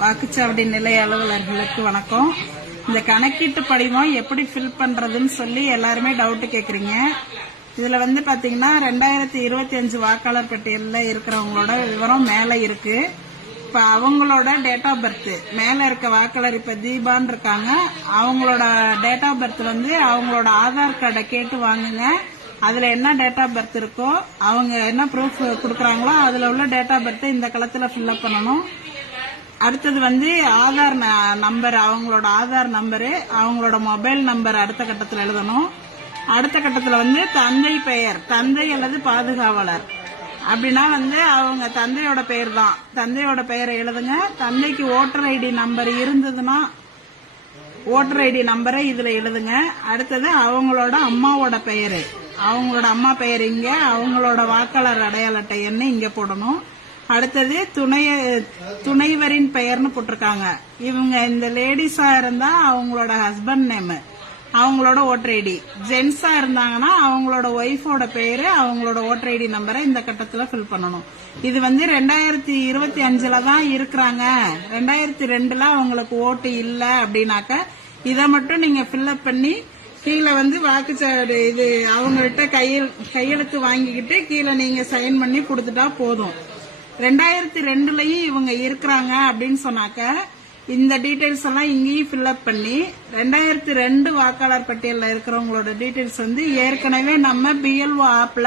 வாக்குச்சாவடி நிலைய அலுவலர்களுக்கு வணக்கம். இந்த கணக்கீட்டு படிவம் எப்படி ஃபில் பண்றதுன்னு சொல்லி எல்லாருமே டவுட் கேக்குறீங்க. இதுல பாத்தீங்கன்னா 2025 வாக்காளர் பட்டியல்ல இருக்கிறவங்களோட விவரம் மேல இருக்கு. இப்ப அவங்களோட டேட் ஆஃப் பர்த் மேல இருக்க வாக்காளர் இப்ப தீபான்னு இருக்காங்க. அவங்களோட டேட் ஆஃப் பர்த் அவங்களோட ஆதார் கார்டை கேட்டு வாங்குங்க. அதுல என்ன டேட் ஆஃப் பர்த் இருக்கோ, அவங்க என்ன ப்ரூஃப் கொடுக்கறாங்களோ அதுல உள்ள டேட் ஆஃப் பர்த் இந்த களத்துல ஃபில் அப் பண்ணணும். அடுத்தது ஆதார் நம்பர், அவங்களோட ஆதார் நம்பரு, அவங்களோட மொபைல் நம்பர் அடுத்த கட்டத்தில் எழுதணும். அடுத்த கட்டத்தில் தந்தை பெயர், தந்தை அல்லது பாதுகாவலர் அப்படின்னா அவங்க தந்தையோட பெயர் தான். தந்தையோட பெயரை எழுதுங்க. தந்தைக்கு ஓட்டர் ஐடி நம்பர் இருந்ததுன்னா ஓட்டர் ஐடி நம்பரை இதுல எழுதுங்க. அடுத்தது அவங்களோட அம்மாவோட பெயரு, அவங்களோட அம்மா பெயர் இங்க, அவங்களோட வாக்காளர் அடையாள அட்டை எண்ணு இங்க போடணும். அடுத்தது துணைவரின் பெயர்னு போட்டிருக்காங்க. இவங்க இந்த லேடிஸா இருந்தா அவங்களோட ஹஸ்பண்ட் நேம், அவங்களோட ஓட்டர் ஐடி. ஜென்ஸா இருந்தாங்கன்னா அவங்களோட ஒய்ஃபோட பெயரு, அவங்களோட ஓட்டர் ஐடி நம்பரை இந்த கட்டத்துல ஃபில் பண்ணணும். இது 2025ல தான் இருக்கிறாங்க. 2002ல அவங்களுக்கு ஓட்டு இல்ல அப்படின்னாக்க இதை மட்டும் நீங்க ஃபில் அப் பண்ணி கீழே வாக்குச்சாவடி இது அவங்கள்ட்ட கையெழுத்து வாங்கிக்கிட்டு கீழே நீங்க சைன் பண்ணி கொடுத்துட்டா போதும். 2002லயும் இவங்க இருக்கிறாங்க அப்படின்னு சொன்னாக்க இந்த டீடைல்ஸ் எல்லாம் இங்கேயும் ஃபில் அப் பண்ணி 2002 வாக்காளர் பட்டியல்ல இருக்கிறவங்களோட டீடைல்ஸ் ஏற்கனவே நம்ம BLO ஆப்ல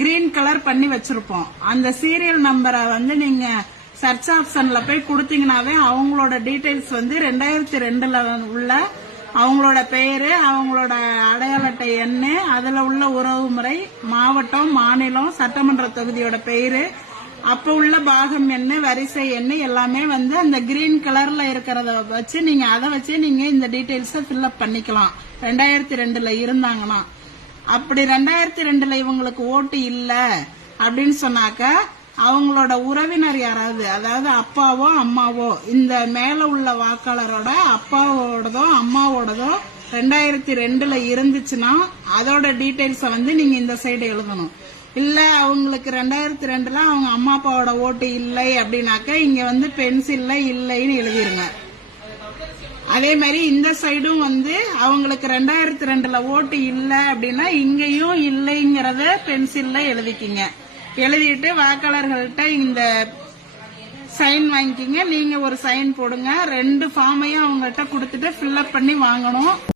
கிரீன் கலர் பண்ணி வச்சிருப்போம். அந்த சீரியல் நம்பரை நீங்க சர்ச் ஆப்ஷன்ல போய் கொடுத்தீங்கன்னாவே அவங்களோட டீடைல்ஸ் 2002ல உள்ள அவங்களோட பெயரு, அவங்களோட அடையாள அட்டை எண்ணு, அதுல உள்ள உறவு முறை, மாவட்டம், மாநிலம், சட்டமன்ற தொகுதியோட பெயரு, அப்ப உள்ள பாகம் எண்ணு, வரிசை எண்ணு எல்லாமே அந்த கிரீன் கலர்ல இருக்கிறத வச்சு நீங்க அதை வச்சு நீங்க இந்த டீடைல்ஸ ஃபில் அப் பண்ணிக்கலாம். 2002ல இருந்தாங்கன்னா. அப்படி 2002ல இவங்களுக்கு ஓட்டு இல்ல அப்படின்னு சொன்னாக்க அவங்களோட உறவினர் யாராவது, அதாவது அப்பாவோ அம்மாவோ, இந்த மேல உள்ள வாக்காளரோட அப்பாவோடதோ அம்மாவோடதோ 2002ல இருந்துச்சுன்னா அதோட டீடைல்ஸ நீங்க இந்த சைடு எழுதணும். இல்ல அவங்களுக்கு 2002ல அவங்க அம்மா அப்பாவோட ஓட்டு இல்லை அப்படின்னாக்க இங்க பென்சில்ல இல்லைன்னு எழுதிருங்க. அதே மாதிரி இந்த சைடும் அவங்களுக்கு 2002ல ஓட்டு இல்ல அப்படின்னா இங்கேயும் இல்லைங்கிறத பென்சில்ல எழுதிக்கிங்க. எழுதிட்டு வாக்காளர்கள்ட்ட இந்த சைன் வாங்கிக்கிங்க. நீங்க ஒரு சைன் போடுங்க. 2 ஃபார்மையும் அவங்கள்ட்ட கொடுத்துட்டு ஃபில் அப் பண்ணி வாங்கணும்.